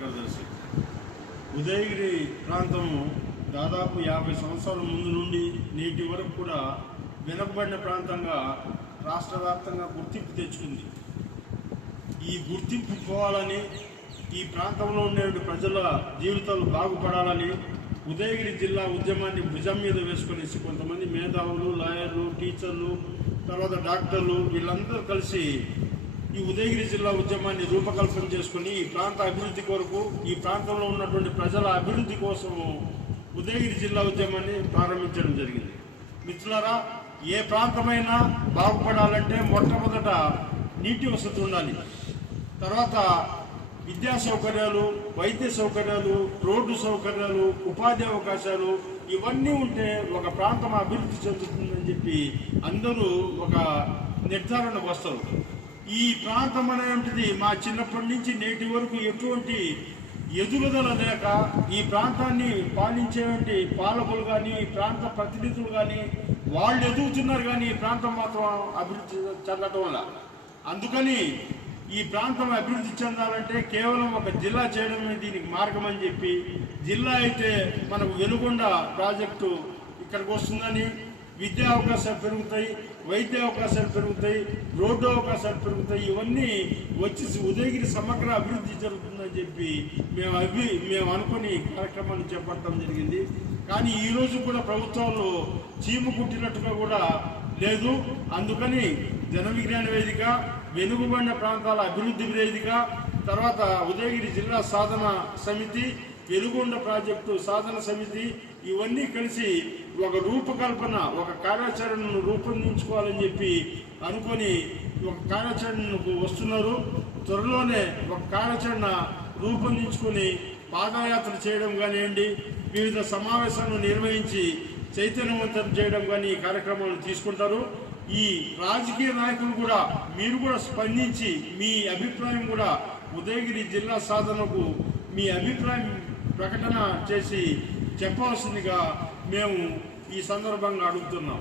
కార్యదర్శి ఉదయగిరి ప్రాంతము దాదాపు 50 సంవత్సరాల ముందు నుండి నేటి వరకు కూడా వెనుకబడిన ప్రాంతంగా రాష్ట్ర వ్యాప్తంగా గుర్తింపు తెచ్చుకుంది. ఈ గుర్తింపు పోవాలని, ఈ ప్రాంతంలో ఉండే ప్రజల జీవితాలు బాగుపడాలని ఉదయగిరి జిల్లా ఉద్యమాన్ని భుజం మీద వేసుకొని కొంతమంది మేధావులు, లాయర్లు, టీచర్లు, తర్వాత డాక్టర్లు వీళ్ళందరూ కలిసి ఈ ఉదయగిరి జిల్లా ఉద్యమాన్ని రూపకల్పన చేసుకుని ఈ ప్రాంత అభివృద్ధి కొరకు, ఈ ప్రాంతంలో ఉన్నటువంటి ప్రజల అభివృద్ధి కోసము ఉదయగిరి జిల్లా ఉద్యమాన్ని ప్రారంభించడం జరిగింది. మిత్రులారా, ఏ ప్రాంతమైనా బాగుపడాలంటే మొట్టమొదట నీటి వసతి ఉండాలి. తర్వాత విద్యా సౌకర్యాలు, వైద్య సౌకర్యాలు, రోడ్డు సౌకర్యాలు, ఉపాధి అవకాశాలు ఇవన్నీ ఉంటే ఒక ప్రాంతం అభివృద్ధి చెందుతుందని చెప్పి అందరూ ఒక నిర్ధారణకు వస్తారు. ఈ ప్రాంతం అనేటువంటిది మా చిన్నప్పటి నుంచి నేటి వరకు ఎటువంటి ఎదుగుదల లేక ఈ ప్రాంతాన్ని పాలించేటువంటి పాలకులు కానీ, ఈ ప్రాంత ప్రతినిధులు కానీ వాళ్ళు ఎదుగుతున్నారు కానీ ఈ ప్రాంతం మాత్రం అభివృద్ధి చెందటం వల్ల. అందుకని ఈ ప్రాంతం అభివృద్ధి చెందాలంటే కేవలం ఒక జిల్లా చేయడమే దీనికి మార్గం అని చెప్పి, జిల్లా అయితే మనకు వెలుగొండ ప్రాజెక్టు ఇక్కడికి వస్తుందని విద్యా అవకాశాలు పెరుగుతాయి, వైద్య అవకాశాలు పెరుగుతాయి, రోడ్డు అవకాశాలు పెరుగుతాయి, ఇవన్నీ వచ్చి ఉదయగిరి సమగ్ర అభివృద్ధి జరుగుతుందని చెప్పి మేము అనుకుని కార్యక్రమాన్ని చేపట్టడం జరిగింది. కానీ ఈరోజు కూడా ప్రభుత్వంలో చీము కుట్టినట్టుగా కూడా లేదు. అందుకని జన విజ్ఞాన వేదిక, వెనుకబడిన ప్రాంతాల అభివృద్ధి వేదిక, తర్వాత ఉదయగిరి జిల్లా సాధన సమితి, వెలుగొండ ప్రాజెక్టు సాధన సమితి ఇవన్నీ కలిసి ఒక రూపకల్పన, ఒక కార్యాచరణను రూపొందించుకోవాలని చెప్పి అనుకొని ఒక కార్యాచరణకు వస్తున్నారు. త్వరలోనే ఒక కార్యాచరణ రూపొందించుకొని పాదయాత్ర చేయడం కానివ్వండి, వివిధ సమావేశాలను నిర్వహించి చైతన్యవంతం చేయడం కానీ ఈ కార్యక్రమాలను తీసుకుంటారు. ఈ రాజకీయ నాయకులు కూడా మీరు కూడా స్పందించి మీ అభిప్రాయం కూడా ఉదయగిరి జిల్లా సాధనకు మీ అభిప్రాయం ప్రకటన చేసి చెప్పవలసిందిగా మేము ఈ సందర్భంగా అడుగుతున్నాం.